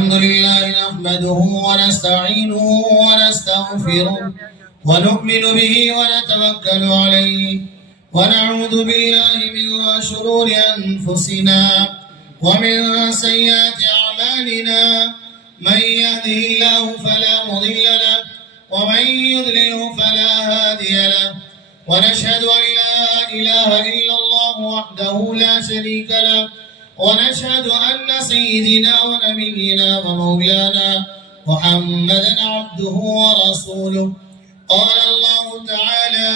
الحمد لله نحمده ونستعينه ونستغفره ونؤمن به ونتوكل عليه ونعوذ بالله من شرور أنفسنا ومن سيئات أعمالنا من يهده الله فلا مضل له ومن يضلله فلا هادي له ونشهد أن لا إله إلا الله وحده لا شريك له ونشهد أن سيدنا ونبينا ومولانا محمدا عبده ورسوله قال الله تعالى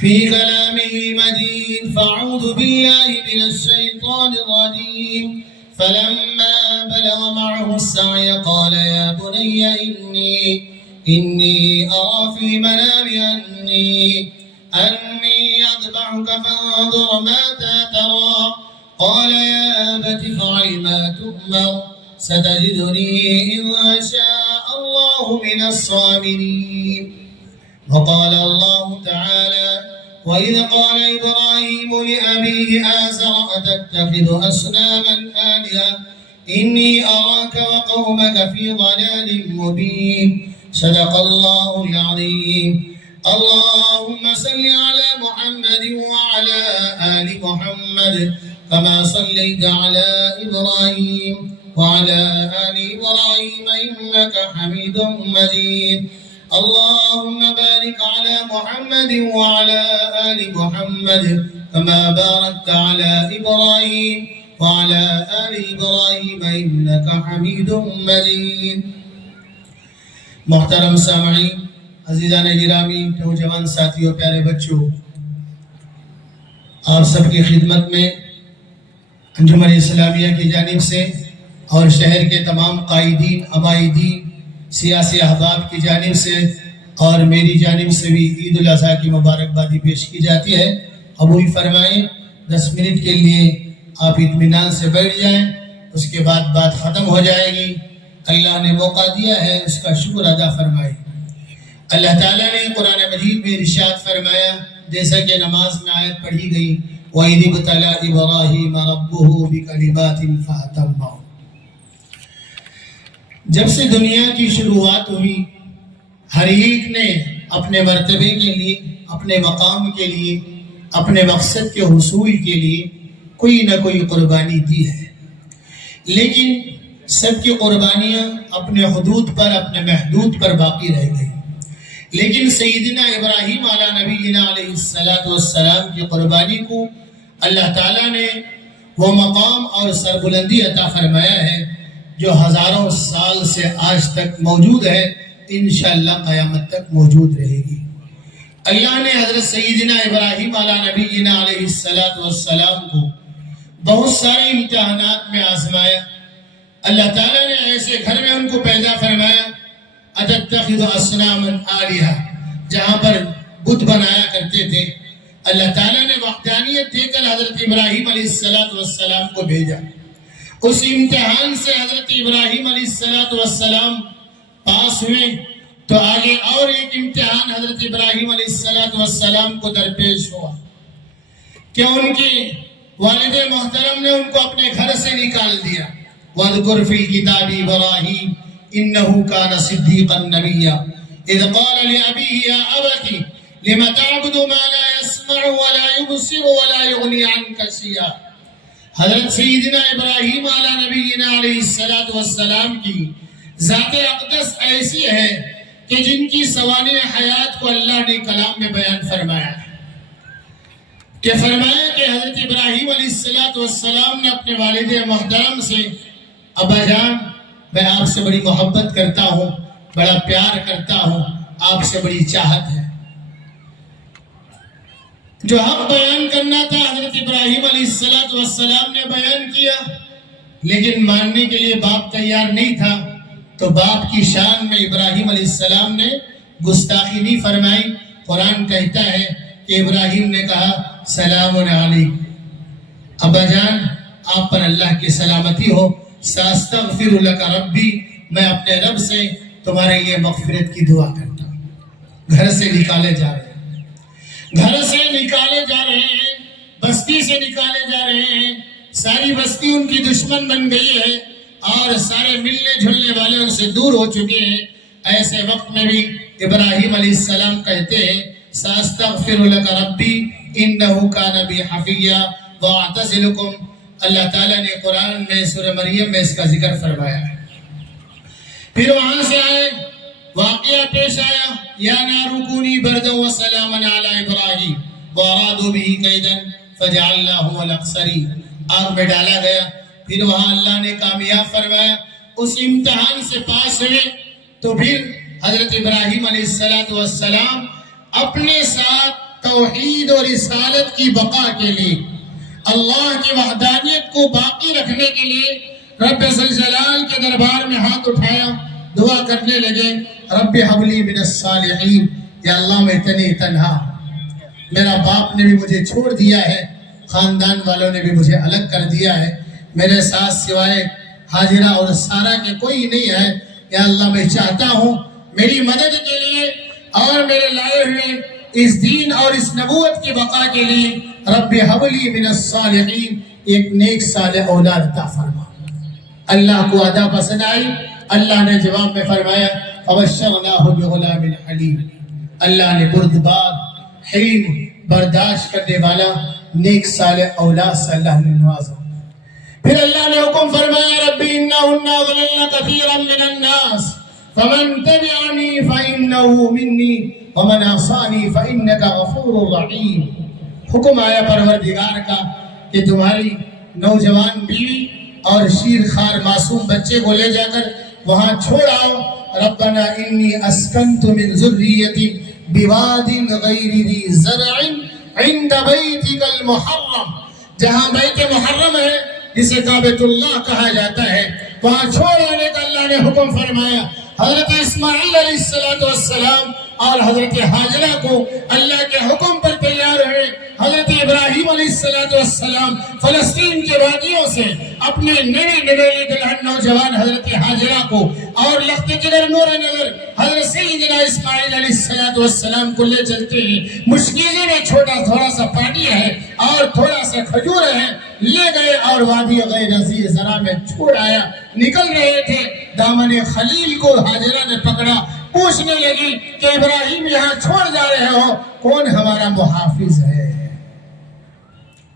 في كلامه المجيد فأعوذ بالله من الشيطان الرجيم فلما بلغ معه السعي قال يا بني إني أرى في المنام أني أذبحك فانظر ماذا ترى قال يا أبت افعل ما تؤمر ستجدني إن شاء الله من الصابرين وقال الله تعالى وإذ قال إبراهيم لأبيه آزر أتتخذ أصناما آلهة إني أراك وقومك في ضلال مبين صدق الله العظيم اللهم صل على محمد وعلى آل محمد كما صليت على إبراهيم وعلى آل إبراهيم إنك حميد مجيد اللهم بارك على محمد وعلى آل محمد كما باركت على إبراهيم وعلى آل إبراهيم إنك حميد مجيد محترم سامعین، عزیزان گرامی، نوجوان ساتھیوں، پیارے بچوں، آپ سب کی خدمت میں انجمن اسلامیہ کی جانب سے اور شہر کے تمام قائدین، عبائدین، سیاسی احباب کی جانب سے اور میری جانب سے بھی عید الاضحیٰ کی مبارکبادی پیش کی جاتی ہے۔ قبول فرمائیں۔ 10 منٹ کے لیے آپ اطمینان سے بیٹھ جائیں، اس کے بعد بات ختم ہو جائے گی۔ اللہ نے موقع دیا ہے، اس کا شکر ادا فرمائیں۔ اللہ تعالیٰ نے قرآن مجید میں ارشاد فرمایا، جیسا کہ نماز میں آیت پڑھی گئی، وَإِذِ ابْتَلَىٰ إِبْرَاهِيمَ رَبُّهُ بِكَلِمَاتٍ فَأَتَمَّهُنَّ۔ جب سے دنیا کی شروعات ہوئی، ہر ایک نے اپنے مرتبے کے لیے، اپنے مقام کے لیے، اپنے مقصد کے حصول کے لیے کوئی نہ کوئی قربانی دی ہے، لیکن سب کی قربانیاں اپنے حدود پر، اپنے محدود پر باقی رہ گئی۔ لیکن سیدنا ابراہیم علیہ نبینا علیہ السلام کی قربانی کو اللہ تعالیٰ نے وہ مقام اور سربلندی عطا فرمایا ہے جو ہزاروں سال سے آج تک موجود ہے، انشاءاللہ قیامت تک موجود رہے گی۔ اللہ نے حضرت سیدنا ابراہیم علیہ نبینا علیہ السلام کو بہت سارے امتحانات میں آزمایا۔ اللہ تعالیٰ نے ایسے گھر میں ان کو پیدا فرمایا، اتتخذ اصناما آلہہ، جہاں پر بت بنایا کرتے تھے۔ اللہ تعالیٰ نے وحدانیت دے کر حضرت ابراہیم علیہ السلام کو بھیجا۔ اس امتحان سے حضرت ابراہیم علیہ السلام پاس ہوئے تو آگے اور ایک امتحان حضرت ابراہیم علیہ السلام کو درپیش ہوا کہ ان کے والد محترم نے ان کو اپنے گھر سے نکال دیا۔ وَاذْكُرْ فِي الْكِتَابِ إِبْرَاهِيمَ إِنَّهُ كَانَ صِدِّيقًا نَبِيًّا إِذْ قَالَ لِأَبِيهِ يَا أَبَتِ لِمَ تَعْبُدُ مَا لَا يَسْمَعُ وَلَا يُبْصِرُ وَلَا يُغْنِي عَنْكَ شَيْئًا۔ حضرت سیدنا ابراہیم علیہ نبینا علیہ السلام کی ذات اقدس ایسی ہے کہ جن کی سوانح حیات کو اللہ نے کلام میں بیان فرمایا ہے، کہ فرمایا کہ حضرت ابراہیم علیہ السلام نے اپنے والد محترم سے، ابا جان میں آپ سے بڑی محبت کرتا ہوں، بڑا پیار کرتا ہوں، آپ سے بڑی چاہت ہے۔ جو حق بیان کرنا تھا حضرت ابراہیم علیہ السلام نے بیان کیا، لیکن ماننے کے لیے باپ تیار نہیں تھا، تو باپ کی شان میں ابراہیم علیہ السلام نے گستاخی نہیں فرمائی۔ قرآن کہتا ہے کہ ابراہیم نے کہا سلام علیکم، ابا جان آپ پر اللہ کی سلامتی ہو، ساستغفر لک ربی، میں اپنے رب سے تمہارے لیے مغفرت کی دعا کرتا ہوں۔ گھر سے نکالے جا رہے ہیں، گھر سے نکالے جا رہے ہیں، بستی سے نکالے جا رہے ہیں، ساری بستی ان کی دشمن بن گئی ہے، اور ملنے جھلنے والے ان سے دور ہو چکے ہیں، ایسے وقت میں بھی ابراہیم علیہ السلام کہتے ہیں ساستغفر لک ربی انہ کان بی حفیا واعتزلکم۔ اللہ تعالیٰ نے قرآن میں سورہ مریم میں اس کا ذکر فرمایا ہے۔ پھر وہاں سے آئے، واقعہ پیش آیا، یا نار کونی بردا وسلاما علی ابراہیم وارادوا به کیدا فجعلناہ الاخسرین، آگ میں ڈالا گیا۔ پھر وہاں اللہ نے کامیاب فرمایا، اس امتحان سے پاس ہوئے تو پھر حضرت ابراہیم علیہ السلام اپنے ساتھ توحید اور رسالت کی بقا کے لیے، اللہ کی وحدانیت کو باقی رکھنے کے لیے رب ذوالجلال کے دربار میں ہاتھ اٹھایا، دعا کرنے لگے، رب حب لی من الصالحین، یا اللہ میں اتنی تنہا، میرا باپ نے بھی مجھے چھوڑ دیا ہے، خاندان والوں نے بھی مجھے الگ کر دیا ہے، میرے ساتھ سوائے حاجرہ اور سارہ کے کوئی نہیں ہے، یا اللہ میں چاہتا ہوں میری مدد کے لیے اور میرے لائے ہوئے اس دین اور اس نبوت کی بقا کے لیے رب حب لی من الصالحین، ایک نیک صالح اولاد عطا فرما۔ اللہ کو ادا پسند آئی، اللہ نے جواب میں فرمایا فبشرناہ بغلام حلیم، اللہ نے بردبار حلیم برداشت کرنے والا نیک صالح اولاد سے اللہ نے نوازا۔ پھر اللہ نے حکم فرمایا ربی انہن اضللن کثیرا من الناس فمن تبعنی فانہ منی ومن عصانی فانک غفور رحیم۔ حکم آیا پروردگار کا کہ تمہاری نوجوان بیوی اور شیر خار معصوم بچے کو لے جا کر وہاں چھوڑ آؤ، ربنا انی اسکنت من ذریتی بواد غیر ذی زرع عند بیتک المحرم، جہاں بیت محرم ہے جسے کعبۃ اللہ کہا جاتا ہے، وہاں چھوڑ آنے کا اللہ نے حکم فرمایا۔ حضرت اسماعیل علیہ السلام اور حضرت حاجرہ کو اللہ کے حکم پر تیار ہوئے۔ حضرت ابراہیم علیہ السلام فلسطین کے وادیوں سے اپنے نوے دلہن نوجوان حضرت حاجرہ کو اور لخت جگر نور نظر حضرت سیدنا اسماعیل علیہ السلام کو لے چلتے ہیں۔ مشکیزے میں تھوڑا سا پانی ہے اور تھوڑا سا کھجور ہے، لے گئے اور وادی غیر ذی زرع میں چھوڑ آیا۔ نکل رہے تھے، دامن خلیل کو حاجرہ نے پکڑا، پوچھنے لگی کہ ابراہیم یہاں چھوڑ جا رہے ہو، کون ہمارا محافظ ہے؟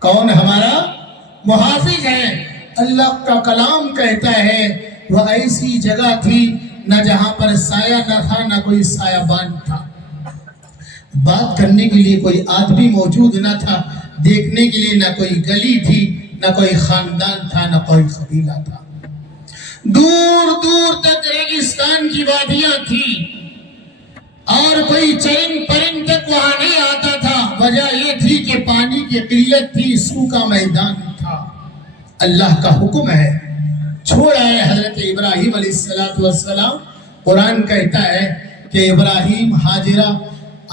کون ہمارا محافظ ہے؟ اللہ کا کلام کہتا ہے وہ ایسی جگہ تھی نہ جہاں پر سایہ نہ تھا نہ کوئی سایہ بان تھا، بات کرنے کے لیے کوئی آدمی موجود نہ تھا، دیکھنے کے لیے نہ کوئی گلی تھی، نہ کوئی خاندان تھا، نہ کوئی قبیلہ تھا، دور دور تک ریگستان کی وادیاں تھی اور کوئی چرند پرند تک وہاں نہیں آتا تھا۔ وجہ یہ تھی کہ پانی کی قلت تھی، سوکھا میدان تھا۔ اللہ کا حکم ہے، چھوڑ آئے حضرت ابراہیم علیہ السلام۔ قرآن کہتا ہے کہ ابراہیم حاجرہ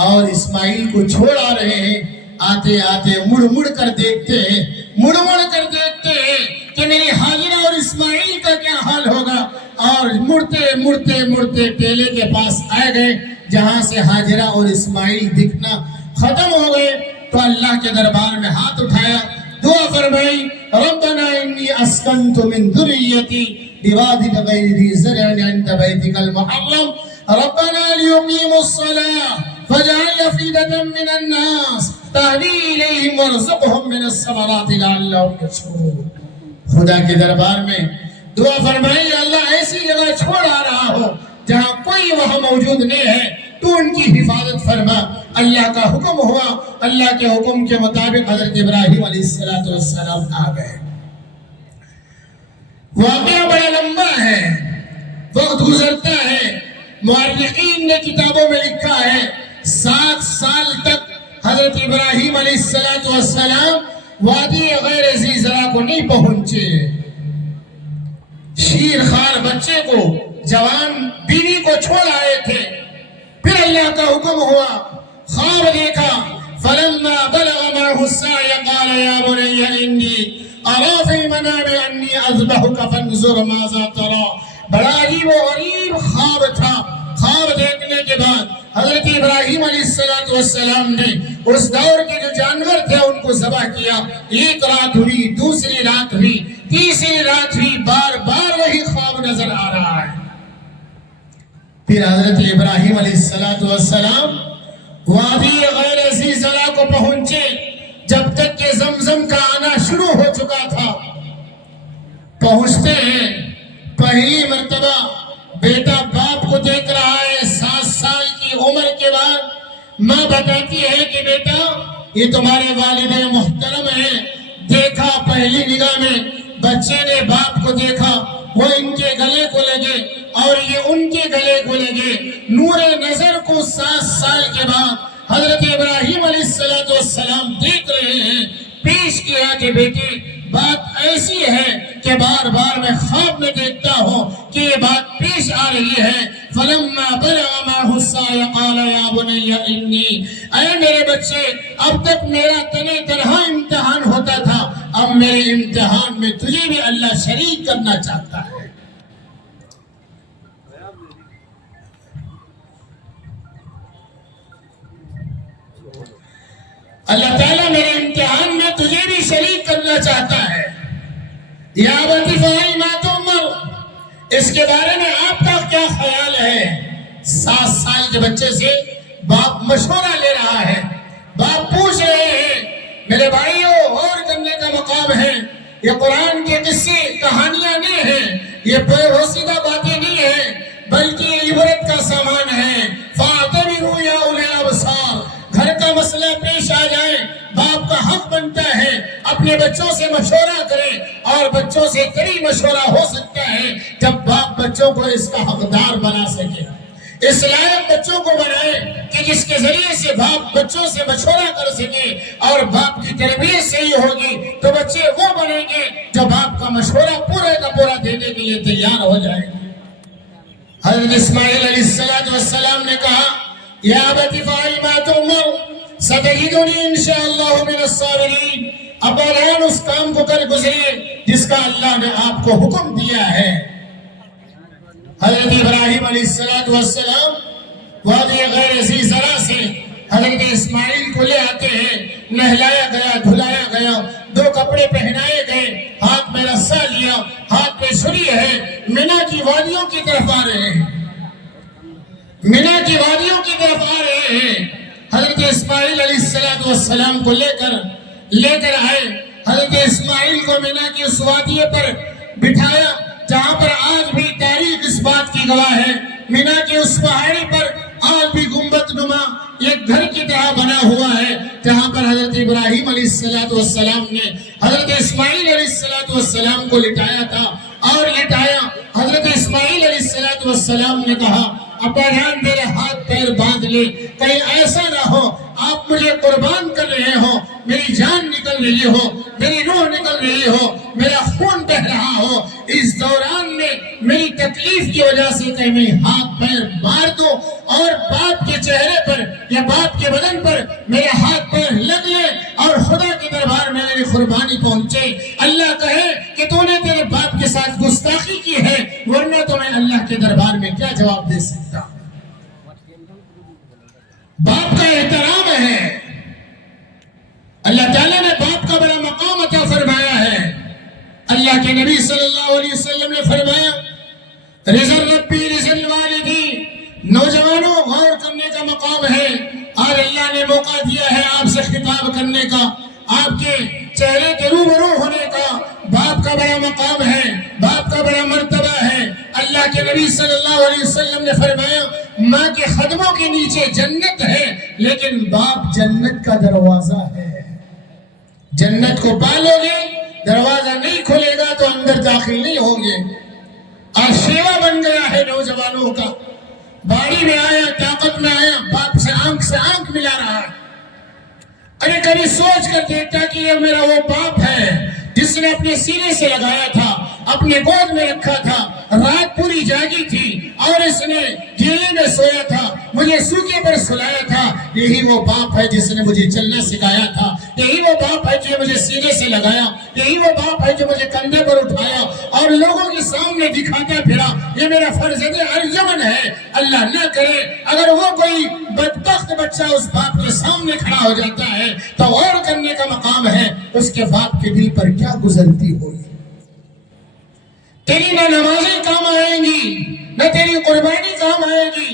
اور اسماعیل کو چھوڑ آ رہے ہیں، آتے آتے مڑ کر دیکھتے ہیں کہ میری حاجرہ اور اسماعیل کا کیا حال ہوگا، اور مڑتے ٹیلے کے پاس آئے گئے جہاں سے حاجرہ اور اسماعیل دکھنا ختم ہو گئے، تو اللہ کے دربار میں ہاتھ اٹھایا، دعا فرمائی ربنا انی اسکنت من ذریتی بواد غیر ذی زرع عند بیتک المحرم ربنا لیقیموا الصلاة فاجعل أفئدة من الناس تهوی الیہم وارزقهم من الثمرات لعلهم یشکرون۔ خدا کے دربار میں دعا فرمائی اللہ ایسی جگہ چھوڑ آ رہا ہو جہاں کوئی وہاں موجود نہیں ہے، تو ان کی حفاظت فرما۔ اللہ کا حکم ہوا، اللہ کے حکم کے مطابق حضرت ابراہیم علیہ السلام آ گئے۔ واقعہ بڑا لمبا ہے، وقت گزرتا ہے، مورخین نے کتابوں میں لکھا ہے 7 سال تک حضرت ابراہیم علیہ السلام وادی غیر ذی زرع کو نہیں پہنچے۔ شیر خار بچے کو، جوان بیوی کو چھوڑ آئے تھے۔ پھر اللہ کا حکم ہوا، خواب دیکھا، فلما بلغ معه السعي قال يا بني إني أرى في المنام أني أذبحك فانظر ماذا ترى۔ بڑا عجیب و غریب خواب تھا۔ خواب دیکھنے کے بعد حضرت ابراہیم علیہ السلام نے اس دور کے جو جانور تھے ان کو ذبح کیا۔ ایک رات ہوئی، دوسری رات ہوئی، تیسری رات ہوئی، بار بار وہی خواب نظر آ رہا پھر حضرت ابراہیم علیہ السلام وادی غیر زلزلہ کو پہنچے. جب تک کہ زمزم کا آنا شروع ہو چکا تھا. پہنچتے ہیں، پہلی مرتبہ بیٹا باپ کو دیکھ رہا ہے 7 سال کی عمر کے بعد. ماں بتاتی ہے کہ بیٹا یہ تمہارے والد محترم ہیں. دیکھا پہلی نگاہ میں بچے نے باپ کو دیکھا، وہ ان کے گلے کو لگے اور یہ ان کے گلے کو لگے. نور نظر کو 7 سال کے بعد حضرت ابراہیم علیہ السلام دیکھ رہے ہیں. پیش کیا کہ بیٹی بات ایسی ہے کہ بار بار میں خواب میں دیکھتا ہوں کہ یہ بات پیش آ رہی ہے. فَلَمَّا بَلَغَ مَعَهُ السَّعْيَ قَالَ يَا بُنَيَّ إِنِّي، اے میرے بچے، اب تک میرا تنہ تنہا امتحان ہوتا تھا، اب میرے امتحان میں تجھے بھی اللہ شریک کرنا چاہتا ہے. اللہ تعالیٰ میرے امتحان میں تجھے بھی شریک کرنا چاہتا ہے. یا ابت افعل ما تؤمر، اس کے بارے میں آپ کا کیا خیال ہے؟ 7 سال کے بچے سے باپ مشورہ لے رہا ہے. باپ پوچھ رہے ہیں میرے بھائیوں، غور کرنے کا مقام ہے. یہ قرآن کے قصے کہانیاں نہیں ہیں، یہ بے وسیلہ باتیں نہیں ہیں، بلکہ یہ عبرت کا سامان ہے. فَاعْتَبِرُوا يَا أُولِي الْأَبْصَارِ، گھر کا مسئلہ پیش آ جائے، باپ کا حق بنتا ہے اپنے بچوں سے مشورہ کرے. اور بچوں سے تبھی مشورہ ہو سکتا ہے جب باپ بچوں کو اس کا حقدار بنا سکے، اس لائق بچوں کو بنائے کہ جس کے ذریعے سے باپ بچوں سے مشورہ کر سکے. اور باپ کی تربیت صحیح ہوگی تو بچے وہ بنیں گے جو باپ کا مشورہ پورے کا پورا دینے کے لیے تیار ہو جائے. حضرت اسماعیل علیہ السلام نے کہا یا ابت افعل ما تؤمر ستجدنی انشاءاللہ من الصابرین. ابا جان اس کام کو کر گزریے جس کا اللہ نے آپ کو حکم دیا ہے. حضرت ابراہیم علیہ السلام وادی غیر ذی زرع سے حضرت اسماعیل کو لے آتے ہیں. نہلایا گیا، دھلایا گیا، 2 کپڑے پہنائے گئے، ہاتھ میں رسا لیا، ہاتھ میں چھری ہے. منی کی وادیوں کی طرف آ رہے ہیں، منی کی وادیوں کی طرف آ رہے ہیں. حضرت اسماعیل علیہ السلام کو لے کر آئے. حضرت اسماعیل کو منی کی اس وادی پر بٹھایا جہاں پر آج بھی تاریخ اس بات کی گواہ ہے. منی کی اس پہاڑی پر آج بھی گنبد نما ایک گھر کی طرح بنا ہوا ہے جہاں پر حضرت ابراہیم علیہ السلام نے حضرت اسماعیل علیہ السلام کو لٹایا تھا. اور لٹایا حضرت اسماعیل علیہ السلام نے کہا ابا جان میرے ہاتھ پیر باندھ لے، کہیں ایسا نہ ہو آپ مجھے قربان کر رہے ہو، میری جان نکل رہی ہو، میری روح نکل رہی ہو، میرا خون بہ رہا ہو، اس دوران میں میری تکلیف کی وجہ سے کہیں میں ہاتھ پیر مار دوں اور باپ کے چہرے پر یا باپ کے بدن پر میرے ہاتھ پیر لگ لے اور خدا کے دربار میں میری قربانی پہنچے. اللہ کہے کہ تو نے تیرے باپ کے ساتھ گستاخی کی ہے، ورنہ تو میں اللہ کے دربار میں کیا جواب دے سکتا. باپ کا احترام ہے. اللہ تعالیٰ نے باپ کا بڑا مقام عطا فرمایا ہے. اللہ کے نبی صلی اللہ علیہ وسلم نے فرمایا رضا ربی رضا الوالدی. نوجوانوں غور کرنے کا مقام ہے. اور اللہ نے موقع دیا ہے آپ سے خطاب کرنے کا، آپ کے چہرے کے روبرو ہونے کا. باپ کا بڑا مقام ہے، باپ کا بڑا مرتبہ ہے. اللہ کے نبی صلی اللہ علیہ وسلم نے فرمایا ماں کے قدموں کے نیچے جنت ہے، لیکن باپ جنت کا دروازہ ہے. جنت کو پالو گے، دروازہ نہیں کھلے گا تو اندر داخل نہیں ہوں گے. اور شیوا بن گیا ہے نوجوانوں کا. باڑی میں آیا، طاقت میں آیا، باپ سے آنکھ ملا رہا ہے. ارے کبھی سوچ کر دیکھتا کہ یہ میرا وہ باپ ہے جس نے اپنے سینے سے لگایا تھا، اپنے گود میں رکھا تھا، رات پوری جاگی تھی اور اس نے گیلے میں سویا تھا، مجھے سوکے پر سلایا تھا. یہی وہ باپ ہے جس نے مجھے چلنا سکھایا تھا. یہی وہ باپ ہے جو مجھے سینے سے لگایا. یہی وہ باپ ہے جو مجھے کندھے پر اٹھایا اور لوگوں کے سامنے دکھاتا پھرا یہ میرا فرزند ارجمن ہے. اللہ نہ کرے اگر وہ کوئی بدبخت بچہ اس باپ کے سامنے کھڑا ہو جاتا ہے تو غور کرنے کا مقام ہے اس کے باپ کے دل پر کیا گزرتی ہوگی. تیری نہ نمازیں کام آئیں گی، نہ تیری قربانی کام آئے گی،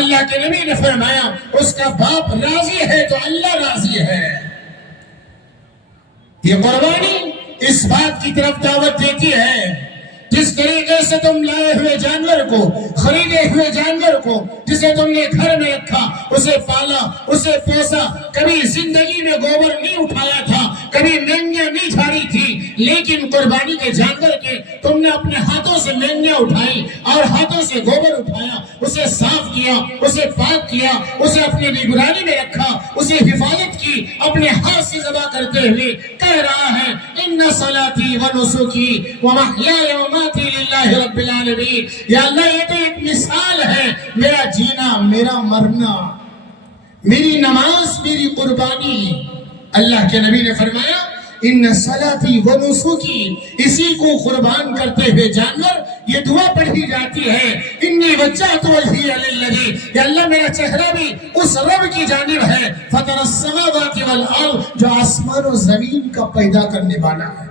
اللہ کے نبی نے فرمایا اس کا باپ راضی ہے تو اللہ راضی ہے۔ یہ قربانی اس بات کی طرف دعوت دیتی ہے جس طریقے سے تم لائے ہوئے جانور کو، خریدے ہوئے جانور کو، جسے تم نے گھر میں رکھا، اسے پالا، اسے پوسا، کبھی زندگی میں گوبر نہیں اٹھایا تھا، کبھی مینگیاں نہیں جھاڑی تھی، لیکن قربانی کے جانور کے تم نے اپنے ہاتھوں سے مینگیاں اٹھائی اور ہاتھوں سے گوبر اٹھایا، اسے صاف کیا، اسے پاک کیا، اسے اپنی نگرانی میں رکھا، اسے حفاظت کی، اپنے ہاتھ سے ذبح کرتے ہوئے کہہ رہا ہے ان صلاتی و نسکی و محیای و مماتی للہ رب العالمین۔ یا اللہ یہ تو ایک مثال ہے، میرا جینا، میرا مرنا، میری نماز، میری قربانی۔ اللہ کے نبی نے فرمایا ان صلاتی و نسکی، اسی کو قربان کرتے ہوئے جانور یہ دعا پڑھی جاتی ہے انی وجہت وجہی للذی، یا اللہ میرا چہرہ بھی اس رب کی جانب ہے فطر السماوات والارض، جو آسمان و زمین کا پیدا کرنے والا ہے۔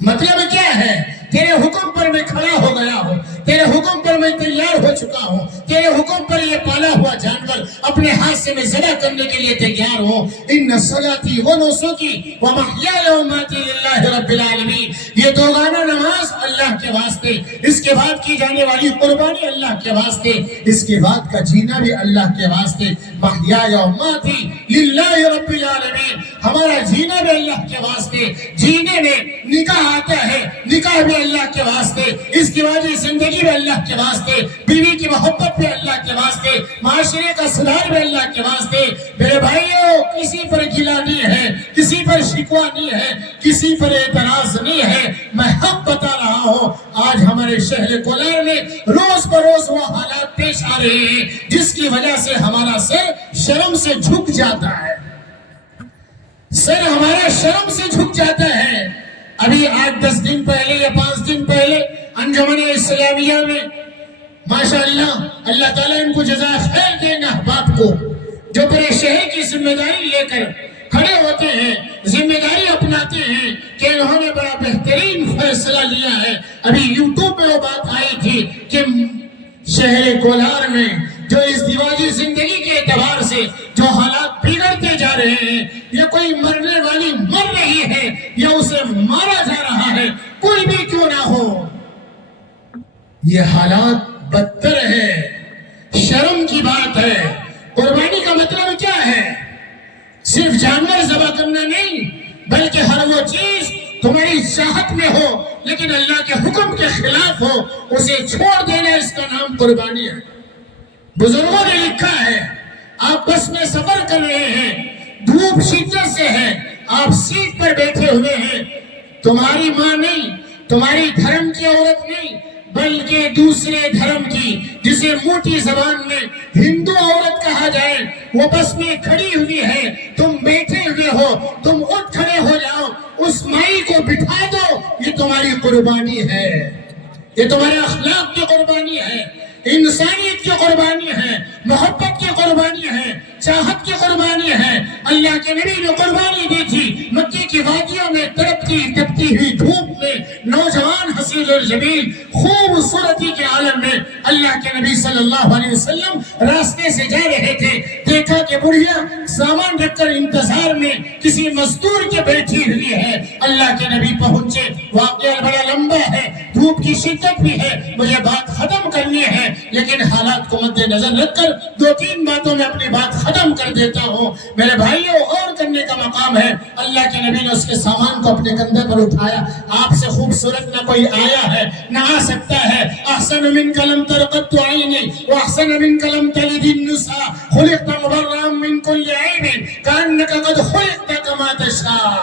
مطلب کیا ہے؟ تیرے حکم پر میں کھڑا ہو گیا ہوں، تیرے حکم پر میں تیار ہو چکا ہوں، تیرے حکم پر یہ پالا ہوا جانور اپنے ہاتھ سے میں ذبح کرنے کے لیے تیار ہوں۔ ان صلاتی و نسکی و محیای و مماتی للہ رب العالمین، یہ دوگانہ نماز اللہ کے واسطے، اس کے بعد کی جانے والی قربانی اللہ کے واسطے، اس کے بعد کا جینا بھی اللہ کے واسطے۔ محیای و مماتی للہ رب العالمین، ہمارا جینا بھی اللہ کے واسطے، جینے میں نکاح آتا ہے، نکاح بھی اللہ کے واسطے، اس کی وجہ زندگی بھی اللہ کے واسطے، بیوی کی محبت بھی اللہ کے واسطے، معاشرے کا سدھار بھی اللہ کے واسطے۔ میرے بھائیوں کسی پر گلہ نہیں ہے، کسی پر شکوہ نہیں ہے، کسی پر اعتراض نہیں ہے، میں حق بتا رہا ہوں۔ آج ہمارے شہر کولار میں روز بروز وہ حالات پیش آ رہے ہیں جس کی وجہ سے ہمارا سر شرم سے جھک جاتا ہے، سر ہمارا شرم سے جھک جاتا ہے۔ ابھی 8-10 دن پہلے یا 5 دن پہلے انجمن اسلامیہ میں ماشاءاللہ اللہ تعالیٰ ان کو جزائے خیر دے ان احباب کو جو بڑے شہر کی ذمہ داری لے کر کھڑے ہوتے ہیں، ذمہ داری اپناتے ہیں کہ انہوں نے بڑا بہترین فیصلہ لیا ہے۔ ابھی یوٹیوب میں وہ بات آئی تھی کہ شہر کولار میں جو اس دیواجی زندگی کے اعتبار سے جو حالات بگڑتے جا رہے ہیں، یا کوئی مرنے والی مر رہی ہے یا اسے مارا جا رہا ہے، کوئی بھی کیوں نہ ہو، یہ حالات بدتر ہے، شرم کی بات ہے۔ قربانی کا مطلب کیا ہے؟ صرف جانور ذبح کرنا نہیں، بلکہ ہر وہ چیز تمہاری چاہت میں ہو لیکن اللہ کے حکم کے خلاف ہو، اسے چھوڑ دینا، اس کا نام قربانی ہے۔ بزرگوں نے لکھا ہے آپ بس میں سفر کر رہے ہیں، دھوپ شدت سے ہے، آپ سیٹ پر بیٹھے ہوئے ہیں، تمہاری ماں نہیں، تمہاری دھرم کی عورت نہیں، بلکہ دوسرے دھرم کی، جسے موٹی زبان میں ہندو عورت کہا جائے، وہ بس میں کھڑی ہوئی ہے، تم بیٹھے ہوئے ہو، تم اٹھ کھڑے ہو جاؤ، اس مائی کو بٹھا دو، یہ تمہاری قربانی ہے، یہ تمہارے اخلاق کی قربانی ہے، انسانیت کی قربانی ہے، محبت کی قربانی ہے، چاہت کی قربانی ہے۔ اللہ کے نبی نے قربانی دی تھی مکے کی وادیوں میں تڑپتی تپتی ہوئی دھوپ میں، نوجوان حسین اور جمیل خوبصورتی کے عالم میں اللہ کے نبی صلی اللہ علیہ وسلم راستے سے جا رہے تھے، دیکھا کہ بڑھیا سامان رکھ کر انتظار میں کسی مزدور کے بیٹھی ہوئی ہے۔ اللہ کے نبی پہنچے، واقعہ بڑا لمبا ہے، دھوپ کی شدت بھی ہے، مجھے بات ختم کرنی ہے لیکن حالات کو مد نظر رکھ کر 2-3 باتوں میں اپنی بات ختم کر دیتا ہوں۔ میرے بھائیوں اور کرنے کا مقام ہے۔ اللہ کے نبی نے اس کے سامان کو اپنے کندھے پر اٹھایا، آپ سے خوبصورت نہ کوئی آیا ہے نہ آ سکتا ہے۔ احسن منک لم تر قط عینی واحسن منک لم تلد النساء خلقت مبرئا من كل عیب کانک قد خلقت کما تشاء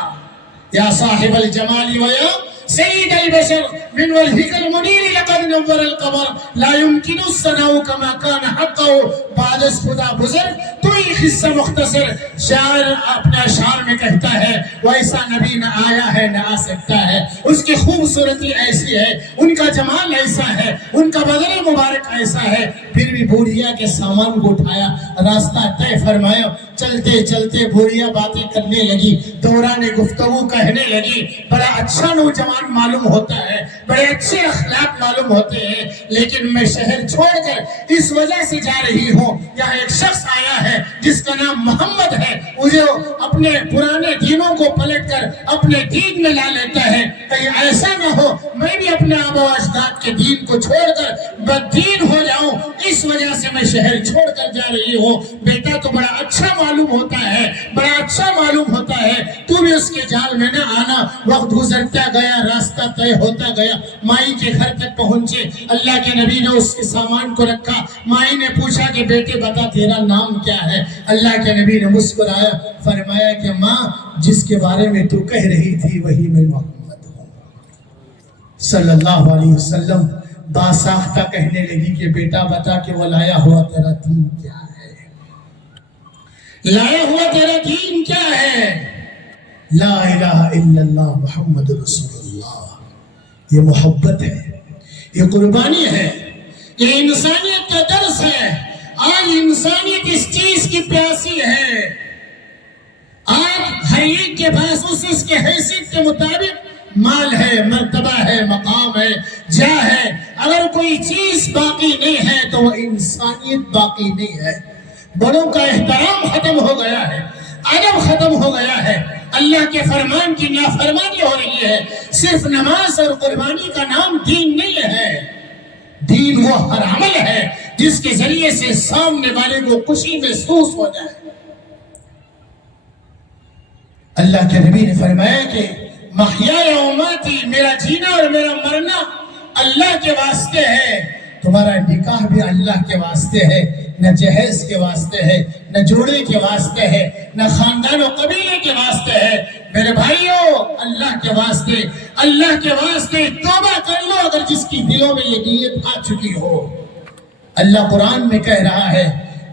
یا صاحب الجمال ویا سید البشر من وجهك المنیر لقد نور القمر لا يمكن الثناء كما كان حقه بعد از خدا بزرگ۔ تو یہ قصہ مختصر شاعر اپنے اشعار میں کہتا ہے ویسا نبی نہ آیا ہے نہ آ سکتا ہے، اس کی خوبصورتی ایسی ہے، ان کا جمال ایسا ہے، ان کا بدن مبارک ایسا ہے، پھر بھی بوڑھیا کے سامان کو اٹھایا، راستہ طے فرمایا، چلتے چلتے بوڑھیا باتیں کرنے لگی، دوران گفتگو کہنے لگی، بڑا اچھا نوجوان معلوم ہوتا ہے، بڑے اچھے اخلاق معلوم ہوتے ہیں، لیکن میں شہر چھوڑ کر اس وجہ سے جا رہی ہوں ہوں، یہاں ایک شخص آیا ہے جس کا نام محمد ہے، مجھے اپنے پرانے دینوں کو پلٹ کر اپنے دین میں لا لیتا ہے، کہیں ایسا نہ ہو میں بھی اپنے آبا و اجداد کے دین کو چھوڑ کر بددین ہو جاؤں، اس وجہ سے میں شہر چھوڑ کر جا رہی ہوں۔ بیٹا تو بڑا اچھا معلوم ہوتا ہے، بڑا اچھا معلوم ہوتا ہے، تو بھی اس کے جال میں نہ آنا۔ وقت گزرتا گیا، راستہ طے ہوتا گیا، مائی کے گھر تک پہنچے، اللہ کے نبی نے اس کے سامان کو رکھا، مائی نے پوچھا کہ بیٹے بتا تیرا نام کیا ہے؟ اللہ کے نبی نے مسکرایا، فرمایا کہ ماں جس کے بارے میں تو کہہ رہی تھی وہی میں محمد ہوں۔ صلی اللہ علیہ وسلم باساختہ کہنے لگی کہ بیٹا بتا کہ وہ لایا ہوا تیرا دین کیا ہے، لایا ہوا تیرا دین کیا ہے؟ لا الہ الا اللہ محمد رسول اللہ۔ یہ محبت ہے، یہ قربانی ہے، یہ انسانیت کا درس ہے۔ آج انسانیت اس چیز کی پیاسی ہے، آج ہر ایک کے پاس اس کے حیثیت کے مطابق مال ہے، مرتبہ ہے، مقام ہے، جاہ ہے، اگر کوئی چیز باقی نہیں ہے تو وہ انسانیت باقی نہیں ہے۔ بڑوں کا احترام ختم ہو گیا ہے، ادب ختم ہو گیا ہے، اللہ کے فرمان کی نافرمانی ہو رہی ہے۔ صرف نماز اور قربانی کا نام دین نہیں ہے، دین وہ ہر عمل ہے جس کے ذریعے سے سامنے والے کو خوشی محسوس ہو جائے۔ اللہ کے نبی نے فرمایا کہ محیای و ماتی، میرا جینا اور میرا مرنا اللہ کے واسطے ہے، تمہارا نکاح بھی اللہ کے واسطے ہے، نہ جہیز کے واسطے ہے، نہ جوڑے کے واسطے ہے، نہ خاندان و قبیلے کے واسطے ہے، میرے بھائیوں اللہ کے واسطے، اللہ کے واسطے توبہ کر لو اگر جس کی دلوں میں یہ نیت آ چکی ہو۔ اللہ قرآن میں کہہ رہا ہے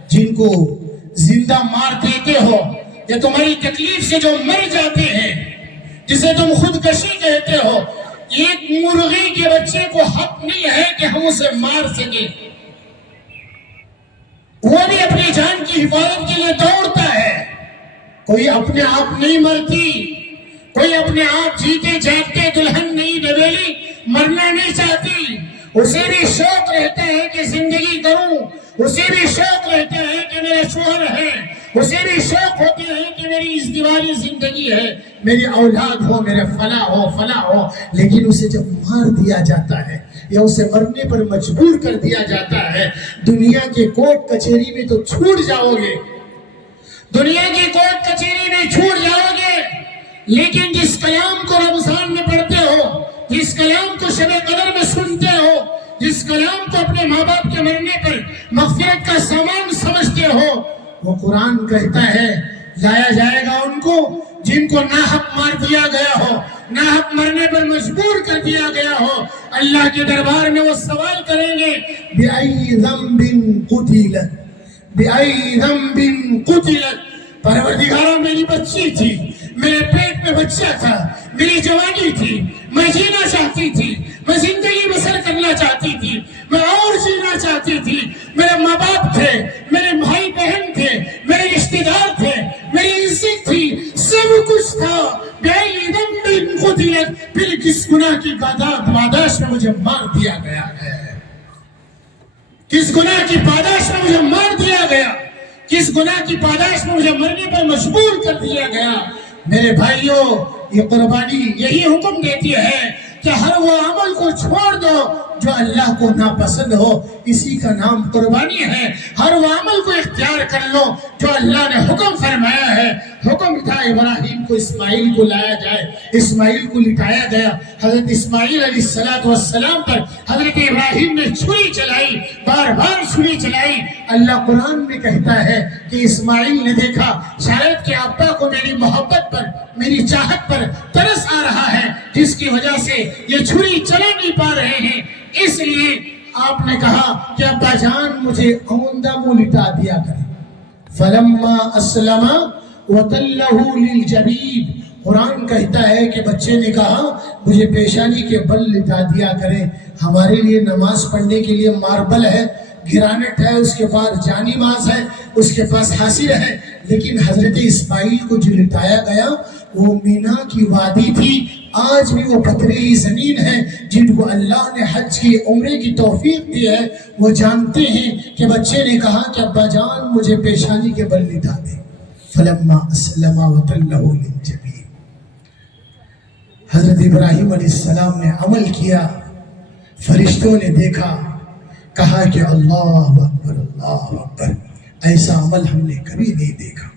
جن کو زندہ مار دیتے ہو یا تمہاری تکلیف سے جو مر جاتے ہیں، جسے تم خودکشی کہتے ہو، ایک مرغی کے بچے کو حق نہیں ہے کہ ہم اسے مار سکیں، وہ بھی اپنی جان کی حفاظت کے لیے دوڑتا ہے۔ کوئی اپنے آپ نہیں مرتی، کوئی اپنے آپ جیتے جاگتے دلہن نہیں ڈبیلی مرنا نہیں چاہتی، اسے بھی شوق رہتا ہے کہ زندگی کروں، اسے بھی شوق رہتا ہے کہ میرے شوہر ہے، اسے بھی شوق ہوتا ہے کہ میری ازدواجی زندگی ہے، میری اولاد ہو، میرے فلاں ہو، لیکن اسے جب مار دیا جاتا ہے یا اسے مرنے پر مجبور کر دیا جاتا ہے، دنیا کے کورٹ کچہری میں تو چھوٹ جاؤ گے، دنیا کی کورٹ کچہری میں چھوٹ جاؤ گے، لیکن جس کلام کو رمضان میں پڑھتے ہو، جس کلام کو شب قدر میں سنتے ہو، جس کلام کو اپنے ماں باپ کے مرنے پر مغفرت کا سامان سمجھتے ہو، وہ قرآن کہتا ہے لایا جائے گا ان کو جن کو ناحق مار دیا گیا ہو، ناحق مرنے پر مجبور کر دیا گیا ہو۔ اللہ کے دربار میں وہ سوال کریں گے بِأَيِّ ذَنْبٍ قُتِلَتْ، بِأَيِّ ذَنْبٍ قُتِلَتْ، پروردگارہ میری بچی تھی، میرے پیٹ میں بچہ تھا، میری جوانی تھی، میں جینا چاہتی تھی، میں زندگی بسر کرنا چاہتی تھی، میں اور جینا چاہتی تھی، میرے ماں باپ تھے، میرے بھائی بہن تھے، میرے رشتہ دار تھے، میری عزت تھی، سب کچھ تھا، بِأَيِّ ذَنْبٍ قُتِلَتْ، پھر کس گناہ کی پاداش میں مجھے مار دیا گیا ہے، کس گناہ کی پاداش میں مجھے مار دیا گیا، کس گناہ کی پاداش میں مجھے مرنے پر مجبور کر دیا گیا۔ میرے بھائیوں یہ قربانی یہی حکم دیتی ہے کہ ہر وہ عمل کو چھوڑ دو جو اللہ کو ناپسند ہو، اسی کا نام قربانی ہے۔ ہر وہ عمل کو اختیار کر لو جو اللہ نے حکم فرمایا ہے۔ حکم تھا ابراہیم کو اسماعیل کو لایا جائے، اسماعیل کو لٹایا گیا، حضرت اسماعیل علیہ السلام پر حضرت ابراہیم نے چھری چلائی، بار بار چھری چلائی۔ اللہ قرآن میں کہتا ہے کہ اسماعیل نے دیکھا شاید کہ ابا کو میری محبت پر، میری چاہت پر ترس آ رہا ہے، جس کی وجہ سے یہ چھری چلا نہیں پا رہے ہیں، اس لیے آپ نے کہا کہ ابا جان مجھے اوندہ منہ لٹا دیا کریں۔ فلما اسلم وتلہ للجبین، قرآن کہتا ہے کہ بچے نے کہا مجھے پیشانی کے بل لٹا دیا کریں۔ ہمارے لیے نماز پڑھنے کے لیے ماربل ہے، گرانٹ ہے، اس کے پاس جانی باز ہے، اس کے پاس حاصل ہے، لیکن حضرت اسماعیل کو جو لٹایا گیا وہ مینا کی وادی تھی، آج بھی وہ پتھریلی زمین ہے جن کو اللہ نے حج کی عمرے کی توفیق دی ہے، وہ جانتے ہیں کہ بچے نے کہا کہ ابا جان مجھے پیشانی کے بل لٹا دے، فلما اسلم وتلہ للجبین، حضرت ابراہیم علیہ السلام نے عمل کیا، فرشتوں نے دیکھا، کہا کہ اللہ اکبر اللہ اکبر، ایسا عمل ہم نے کبھی نہیں دیکھا۔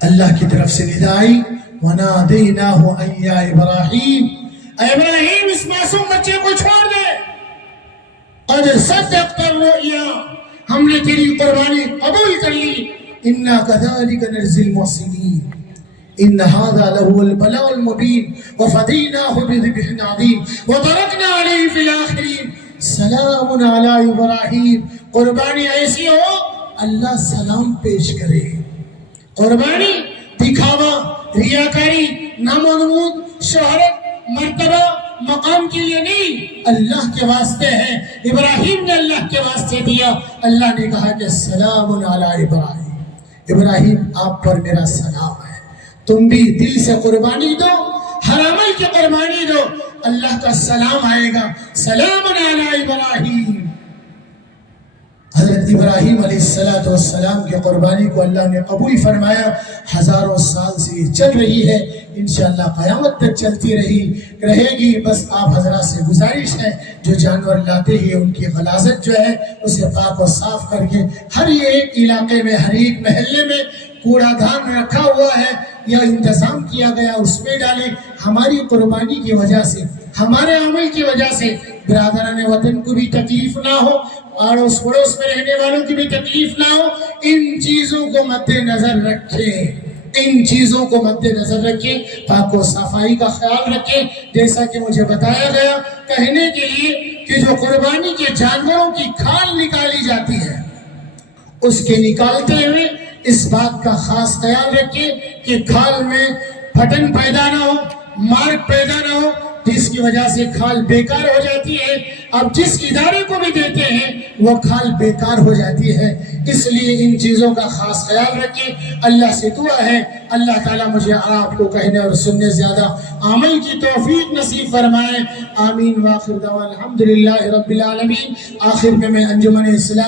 اللہ کی طرف سے ندا آئی، وَنَادَيْنَاهُ أَن يَا إِبْرَاهِيمُ، اے ابراہیم اس معصوم بچے کو چھوڑ دے، قَدْ صَدَّقْتَ الرُّؤْيَا، ہم نے تیری قربانی قبول کر لی، إِنَّا كَذَلِكَ نَجْزِي الْمُحْسِنِينَ إِنَّ هَذَا لَهُوَ الْبَلَاءُ الْمُبِينُ وَفَدَيْنَاهُ بِذِبْحٍ عَظِيمٍ وَتَرَكْنَا عَلَيْهِ فِي الْآخِرِينَ سلام علی ابراہیم۔ قربانی ایسی ہو اللہ سلام پیش کرے، قربانی دکھاوا، ریاکاری، نام و نمود، شہرت، مرتبہ، مقام کے لیے نہیں، اللہ کے واسطے ہے۔ ابراہیم نے اللہ کے واسطے دیا، اللہ نے کہا کہ سلام علی ابراہیم، ابراہیم آپ پر میرا سلام ہے۔ تم بھی دل سے قربانی دو، ہر عمل کی قربانی دو، اللہ کا سلام آئے گا، سلام علی ابراہیم۔ حضرت ابراہیم علیہ السلام کی قربانی کو اللہ نے قبول فرمایا، ہزاروں سال سے یہ چل رہی ہے، انشاءاللہ قیامت تک چلتی رہے گی۔ بس آپ حضرات سے گزارش ہے جو جانور لاتے ہیں ان کی غلاظت جو ہے اسے پاک و صاف کر کے، ہر ایک علاقے میں ہر ایک محلے میں کوڑا دان رکھا ہوا ہے یا انتظام کیا گیا اس میں ڈالیں۔ ہماری قربانی کی وجہ سے، ہمارے عمل کی وجہ سے برادران وطن کو بھی تکلیف نہ ہو، آڑوس پڑوس میں رہنے والوں کی بھی تکلیف نہ ہو، ان چیزوں کو مد نظر رکھیں، ان چیزوں کو مد نظر رکھیں، پاک و صفائی کا خیال رکھیں۔ جیسا کہ مجھے بتایا گیا کہنے کے لیے کہ جو قربانی کے جانوروں کی کھال نکالی جاتی ہے اس کے نکالتے ہوئے اس بات کا خاص خیال رکھیں کہ کھال میں پھٹن پیدا نہ ہو، مارک پیدا نہ ہو، جس کی وجہ سے کھال بیکار ہو جاتی ہے۔ اب جس ادارے کو بھی دیتے ہیں وہ کھال بیکار ہو جاتی ہے، اس لیے ان چیزوں کا خاص خیال رکھیں۔ اللہ سے دعا ہے اللہ تعالیٰ مجھے آپ کو کہنے اور سننے زیادہ عمل کی توفیق نصیب فرمائے، آمین۔ وآخر دعوانا الحمدللہ رب العالمین۔ آخر میں انجمن اسلام